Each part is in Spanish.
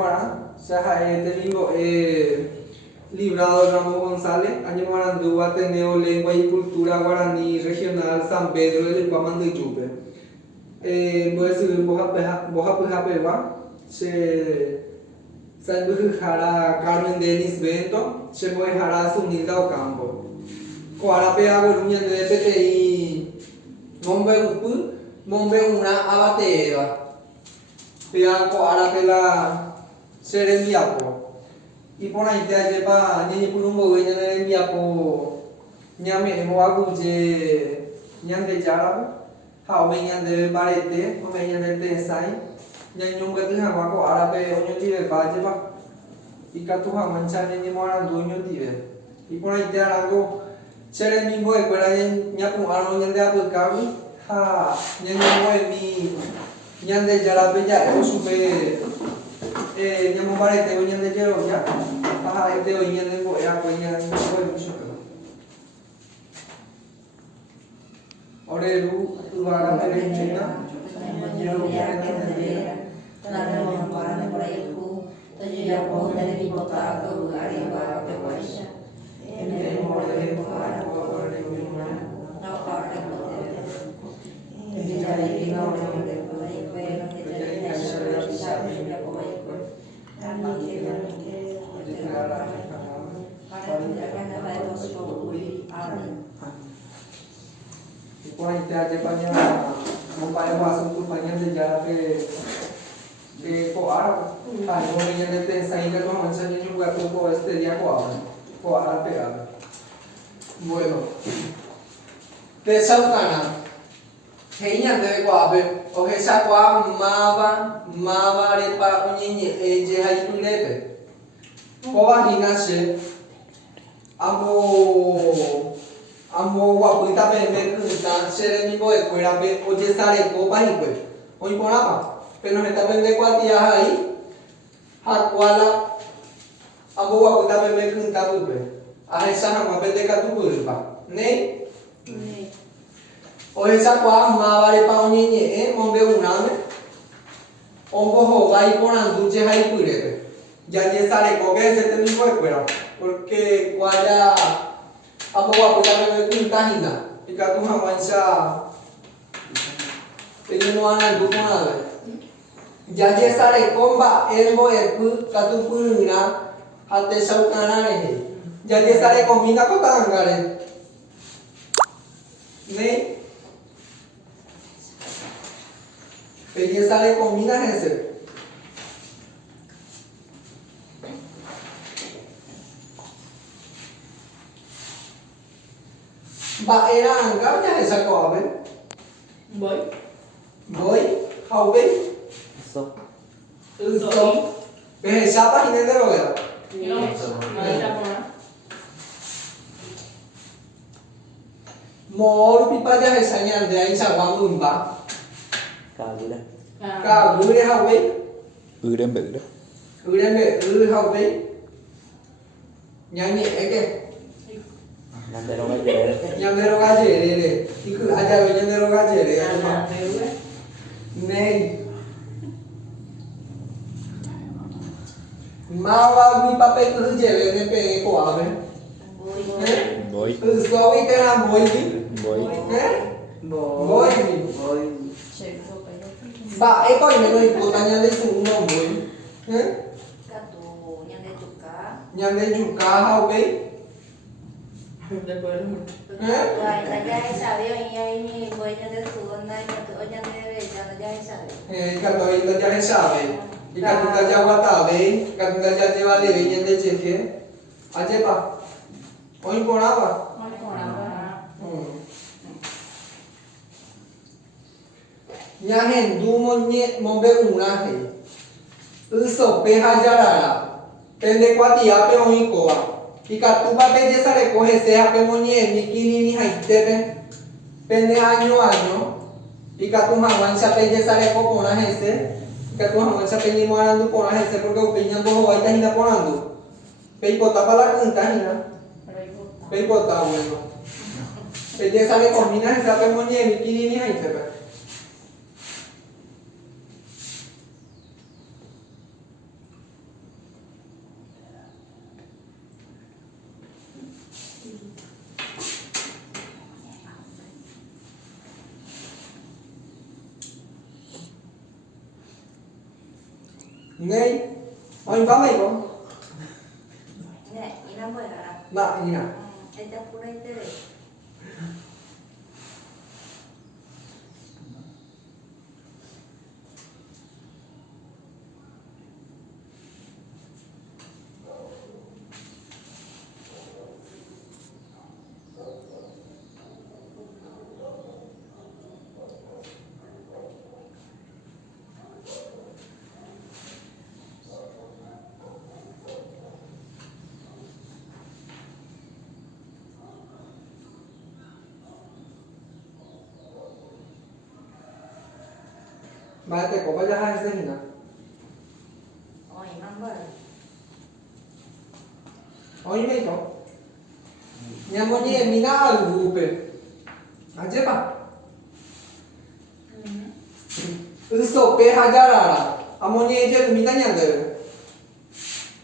Añemuara, Domingo Librado Ramos González, Añemuarandú, Ateneo Lengua y Cultura Guaraní Regional San Pedro del Guamán de Chupe. Voy a subir Boja se Jara Carmen Denis Bento, se voy a Sunilda Ocampo. Coarapea Goruña de PTI, Mombe una abateva. Pea Coarapela Serendiapo. Y por ahí te lleva Ñani Pulumbo, Ñaniapo, Ñame Moaguye, Ñan de Yarabo, Jaumeñan de Barete, Omeñan de Tesai, Ñan Gatijaco, Árabe, Oñoti de Valleva, y Catuja Mancha, Ñani Moranduño Tibe. Y por ahí te hago Serendigo de Cuera, Ñapu Arnoñan de Apucabi, Ñani Ñan de Yarabe, ya hemos supe. Ñamo Barete, Oñan de Yeroya, de Oñan de Boya, Oñan de Boya. Orelu, Tubara, Pereñina, por ahí te hace paña, no paremos a un paña de ya de coar, ay, no viene de pensar que no mancha ni un lugar como este día coar pegado. Bueno, de Saucana, que ya debe coabe, o que esa coa mava repa uñiñe, ella hay un leve. Coa ginase, amo guapuita bebé kunta Serendigo de Cuera be oye sare copa y pues hoy por apa pero está vende cuatia ahí hakuala amo guapuita bebé kunta pues a esa no vende ka tu culpa ne o esa kwa mavare pa oñeñe mombe uname ombo ho vai ponandu je hai purebe ya ye sare ko que Serendigo de Cuera porque cuaya Apo guaputa bebé tahina, y catu jamancha, pero no han dado nada. Ya que sale comba, el boepu, catu purina, hasta saucanare. Ya que sale comida cotangare. ¿Ne? Pero sale comida ese. Bà era angam ya esa coabe. Voy, haube. So. So. Ve siapa ini de roga. Mor pipa ya esa ñan de ahí sagwang lumba. Ka gure haube. Uren be. Haube. Nyanyi eke. Nyandero gajere, ikut aja nyandero gajere ya cuma. Neng. Mawa mi pape tu jere ne pe ko ave. Boy. Suawi kena boy ni. Boy. Boy ni. Ba ko ini no ikut tanya le suno boy. Katu Nyande juga haube. Cuando ella ya sabe, y cuando ya guatabe, cuando ya lleva le viene de cheque, aje pa, hoy por agua. Nhà hèn du mon be una he, so pe hajarara, pende cuatia pe hoy coa. Y catupa pelle se recoge sea pe moñe ni kini ni haitepe pende año y catu jamancha pelle se recoge una ese catu jamancha pelle morando por ese porque opinión dos hoy está ponando pe pota para la cantana pe pota bueno pelle se recoge una ese pe moñe ni kini ni haitepe Nei. Oi vamos aí, vamos. Nè, ý nó mới là Na, ina. em ta phụ đây tới đây. Mà te có bao giờ hai giây nè. Ôi, nó mới. Oi mấy có. Nhà mua nhẹ mina ở grupe. Aje pa. Uso pe hajarara. Amonye je mina nyande.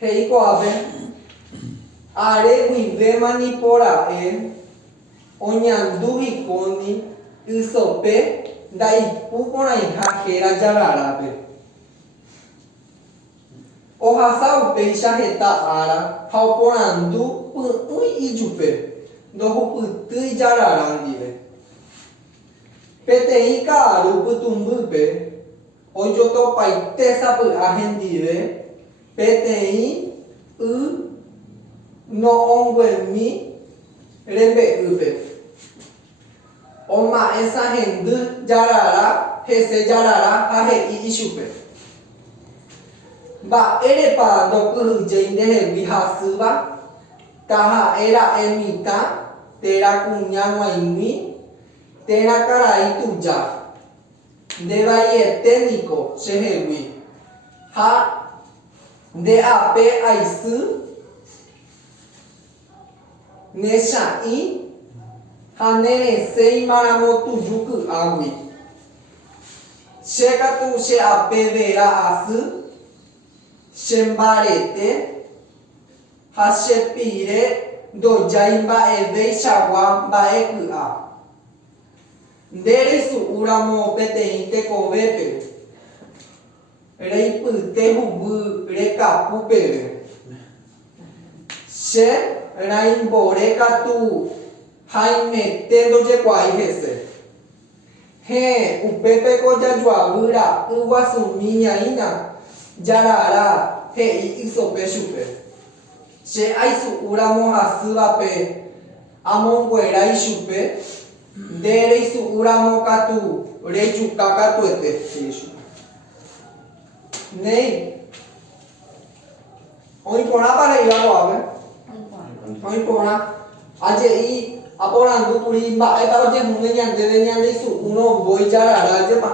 Hei ko ave. Are guive manipora onyandu hikoni uso pe dai pukona iha hera jarara pe. O hasau pe isha heta ara hauponandu ui ijupe. Dohu putui jarara dive. Pete ika aru putumbu pe. Ojoto paite sapu ahendive. Pete i no ongwe mi rembe upe. Oma esa hendu jarara hese jarara hahe i ishupe. Ba ere pa doku jainde he vihasu ba. Taha era emita tera kunyangwa imi tera kara ituja. Devaye técnico shehewi. Ha de ape aisu nesha i hanere sei maramotu juku awi. Shekatu she ape vera asu shembarete hashepire do jaimba eve shawa baeku a. Dere su uramo pete inte kovepe. Rei pute hubu reka pupere. She rainbow reka tu Jaime tendo je kwai hese. He upepe ko jajwa bura uwa suminya ina jarara he isope shupe. She aisu uramo hasuwa pe amongwe rai shupe. Dere su uramo katu rechu kakatu ete. Nei. Oi pona para ir agora, oi pona. Aje i aporandu puri ba ai ba je hunge nyande su uno boi jara raje pa.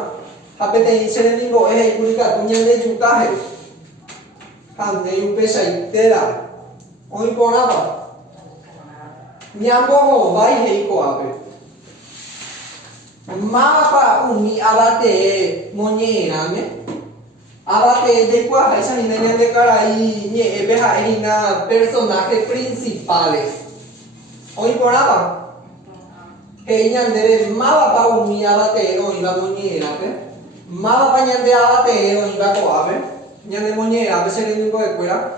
Hapete isere ni bo puri ka tunyande juka he. Hande upe saitera. Oi pona ba. Nyambo ho vai hei ko ape. Mapa umi abate monye me. Abate de qua hai sa hinanya de carai nye ebeha hina personajes principales. Oi poraba. He nyandere maba pa umi abate no iba monye pe. Maba pa nyande abate no iba ko abe. Nyande monye abe se ni ko ekwera.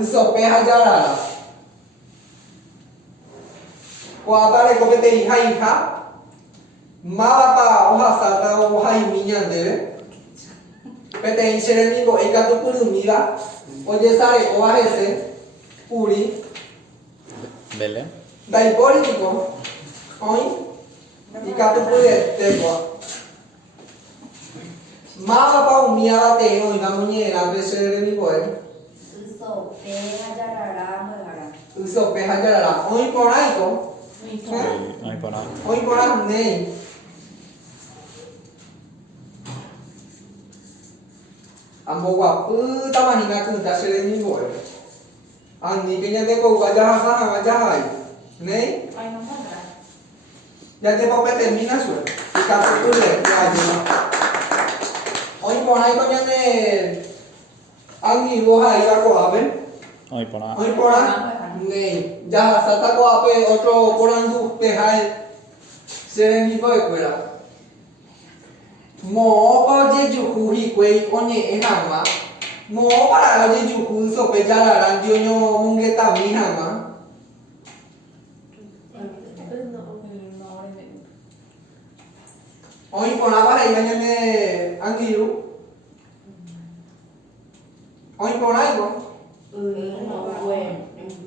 Uso pe hajarara. Kwa abare ko pete hija. Maba pa oha sata oha iminyande. Pete insereni go ikatu puri mira. Oye sare oha ese puri. Bele. Dai politico. Oi. Ikatu puri tegua. Maba pa umia te no iba muñera pesereni go. Uso pe hajarara. Oi poraito. Ai pona. Oi pora nei. Ambo wapu tama hina kunta sereni go. Ani kenya de ko gajaha sana gajahai. Nei. Ôi, nó mới là Ya te pope termina su. Ikatu puri ya jema. Oi porai ko nyane angi go hai ga ko abe. Ai pona. Oi pora nei. Ya sata ko ape otro porandu pe hai sereni go ekwera. Mo oye yuju hikwe oñe hama. Mo para oye yuju sope yararan dioño mungeta mi hama. Hoy ponaba ahí mañana angiru. Hoy ponaigo.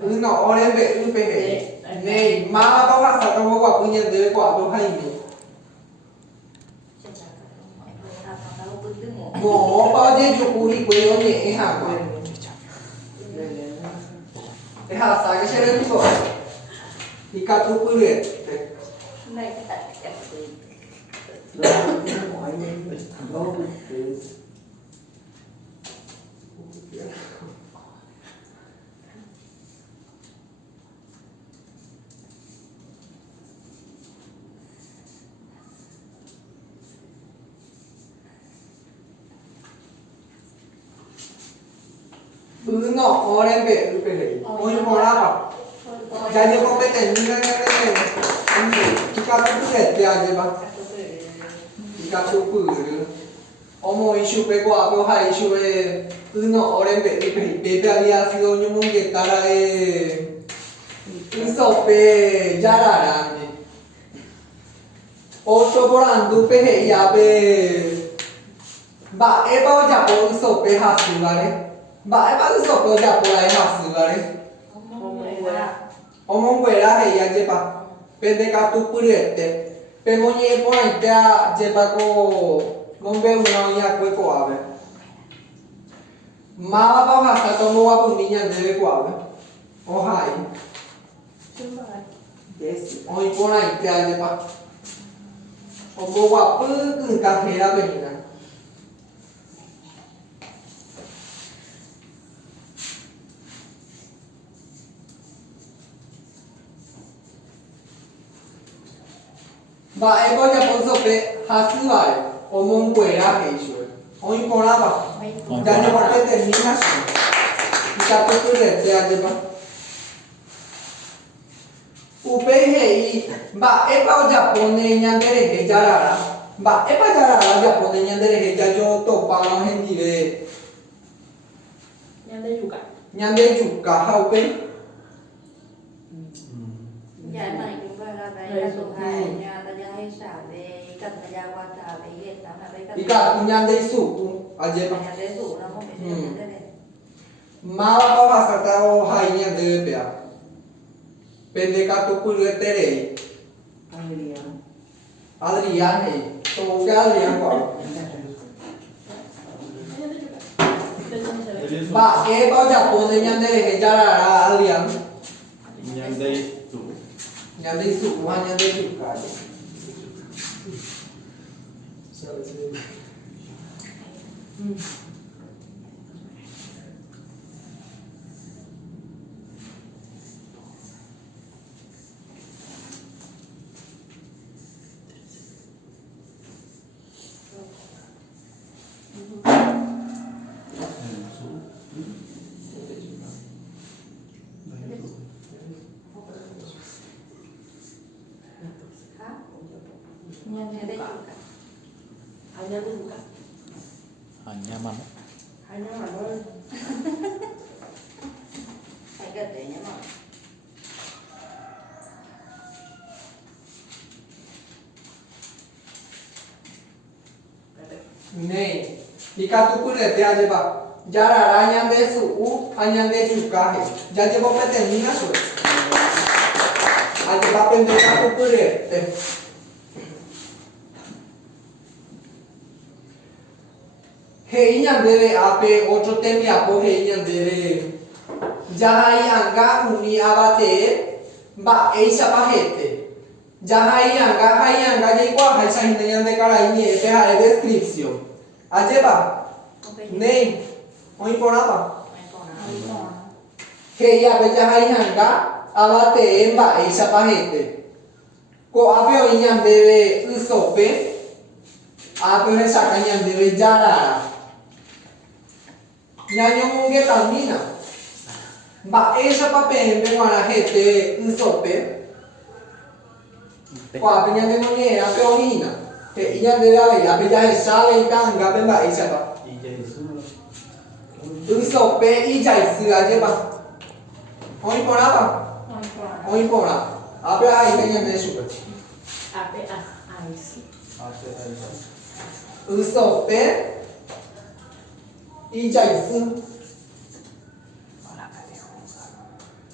No, ore be upe. Nei, mama tao hasta tao qua punya de qua do hai ni. Mo oye yuju hikwe oñe hama. Ha sa cái xe đến rồi. Thì cả tu quy luyện. Này cái tại chặt gì. No, ore be upe. Hoy ponaba. Ya llevo competencia en kita tu set dia je ba. Kita tu pu. Omo isu pe ko apo ha isu e no ore be be alia sido nyumun ke tara e iso pe jara rani. Ocho borandu pe he ya be ba e ba ja po iso pe ha su gare. Ba e ba iso pe ja po la e ha su gare. Omong quella che ya jepa pende ka tu puriete pe monye point ya jepa ko gombe una ya kwe ko ave mama ba ha sa to mo wa pu niña debe ko ave o hai yes oi pona ya jepa o mo wa pu ku ka khera be ni na ba e bo ya pon sope hasu vale o mon quera che isu o in pona ba ya ne pa te termina su ta to tu de te ade ba upe he ba e ba ya pone nyandere he jarara ba e ba jarara ya pone nyandere he ya yo to pa no hendi de nyande yuka ha upe Dạ này chúng ta là đây là số 2 nhà taจะให้สาวไปกับพยาวาตาไปเฮ็ดตามไปกับ ika nyande su aje ba มันได้สูงแล้วมันเป็นได้เลย ma ba ba sa ta o hai nyande be a pende ka tu puriete re Adrián này, tôi cái Adrián của bà cái bao giờ cô này nhân đây cái cha là Adrián nhân đây chủ nhân đây sụ hoa nhân đây sụ cả Nhân đây nyaman. phải gần đấy nhá mọi này thì các tu pun itu aja pak jara ranya besu hanya besu kahe jadi bapak teh mina su aja bapak teh các tu pun itu heinya dere ape otro temi apo heinya dere jahai anga muni abate ba eisa bahete jahai anga hai anga de qua hai sa hinanya de cara ini te ha description aje ba nei oi pona ba heia be jahai anga abate ba eisa bahete ko ape oinya dere usope ape he sakanya dere jara Nyanyo mungge tamina. Ba esa papel be wana hete usope. Kwa pe nyanyo mungge ape onina. que ella de la bella bella es sale y tan gaben ba isa ba 이제 스물 uso pe y ya is la je ba hoy por apa hoy por apa ai cái nhân này super 앞에 아이스. 앞에 아이스 uso pe y ya is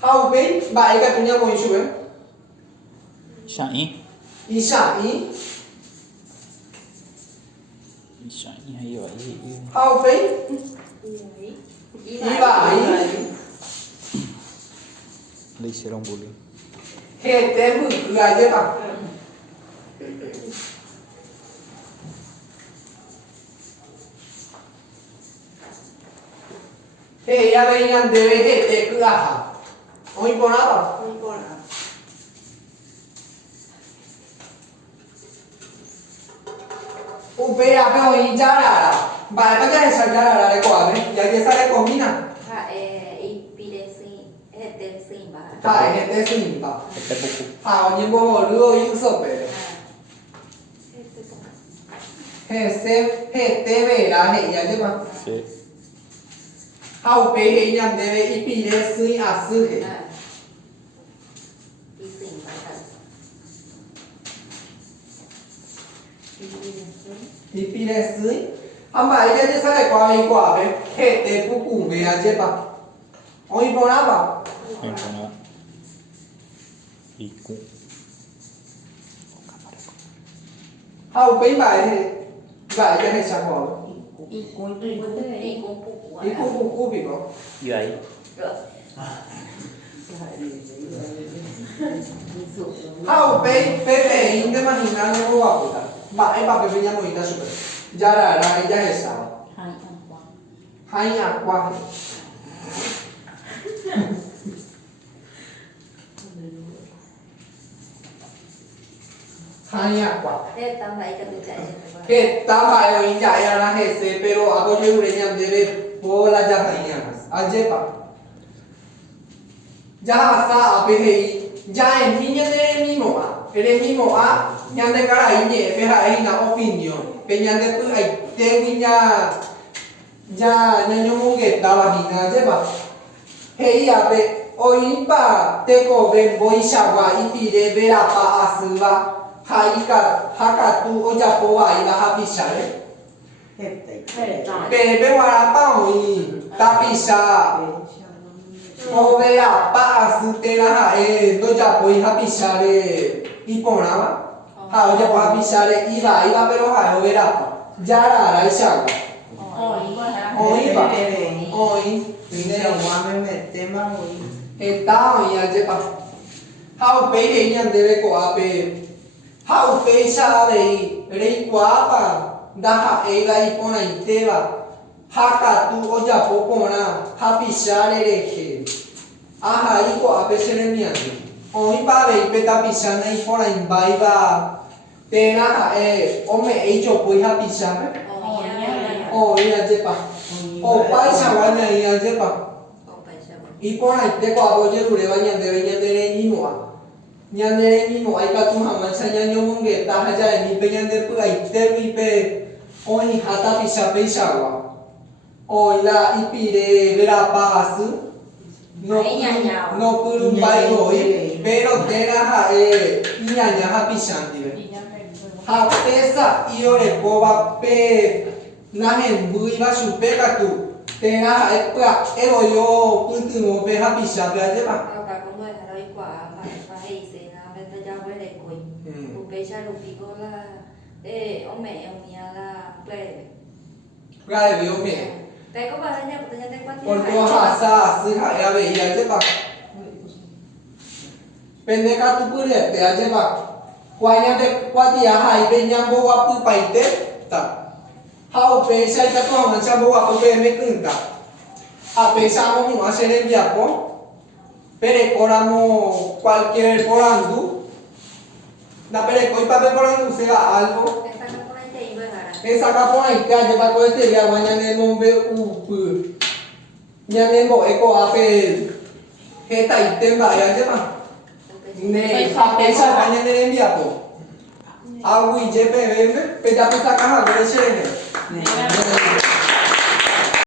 hao pe ba cái punya mo super Syai. y sha y Syai hay vậy. hao pe Ý y ba y Lấy xe rong bùi. he te mu la je ba he ya venían de he te cứ ha hoy por apa Upea pero y ya la vale para esa ya la de cuál ya que sale combina Hạ ý pide xin hết tên xin bà ta es este sin ba Este buku. ha ni bo lo y uso pe he te ve la he ya je ba Sí. ha upe he ñan de y pide sin a su he Ý xin bà thật y pide sin ama ella ya sale cuál y cuál he te pu cu ve ya je ba hoy por apa Yang mana? Iku. ha upe ba he ba ya he sa cuál Ý cũng phụ y cu cu bị có Vậy. Hao pe inde imaginando ko ako ta. Ba ay pa pe mo ita super. Jara ra ella esa. Hai aqua. Hai aqua. Hết tâm vậy cho tôi chạy Que tama yo inja ya na hese pero ako yo urenya debe bola jahaiya. Aje pa. Jaha sa ape hei. Ja en niña de mimo a. Ere mimo a. Nyande kara iñe pe ha ai na opinion. Pe nyande pu ai te winya. Ja nyanyo muge dala hina je ba. Hei ape oimpa te ko ben boisha wa ipi de vera pa asuwa. Haika hakatu oja po wa ila habishare. Bebe wara pa oi tapisha. Ovea pa asutela ha doja po iha bishare. Ipona wa. Ha oja po habishare iba pero ha overa pa. Jara raisha wa. Oi ba. Oi. Eta oi aje pa. Ha pe he nyan debe ko ape. Hau peisa rei rei kuapa daha ega ipona iteba haka tu oja popona hapisare reje aha iko apesere miani oi pa rei peta pisana ipona imbaiba tena ha ome eicho poi hapisare oi aje pa o paisa wanya i aje pa ipona iteko aboje rure wanya dere ni moa Nyane ni mo ai ka tu ha man sa nyanyo munge ta ha ja ni pe nyande pu ai te mi pe oi hata pisa pisa wa oi la ipi de vera pasu no puru pai oi pero tera ha nyanya ha pisa ndi ha pesa io le boba pe na hen bui ba su pe ka tu tera ha pa ero yo puntu mo pe ha pisa pe aje ba Bà có người ở đây quả phải hay sẽ là bên ta giao với lại quỳnh của cái cha lục thì cô là ông mẹ ông nhà là về ga de yo me tại có bà thấy nhau tự nhiên đây quan Porto hasa siha ya be ya je ba. Pende ka tu pure te ya je ba. Kwanya de kwati ya hai be nyambo wa pu pai te ta. Hau pe sai ta ko ngan chambo wa pu pe me kun ta. A pe sa mo mu ase le dia ko. Pere coramo cualquier porandu. Na pere koi pa pe porandu se va algo. Esa no con este y hả Esa capona y que lleva con este día mañana mombe upu. Nyane mo eko ape heta itemba ya lleva. Ne, esa mañana le envía po. Awi JPM, peda pita kaha, gole shere ne. Nena.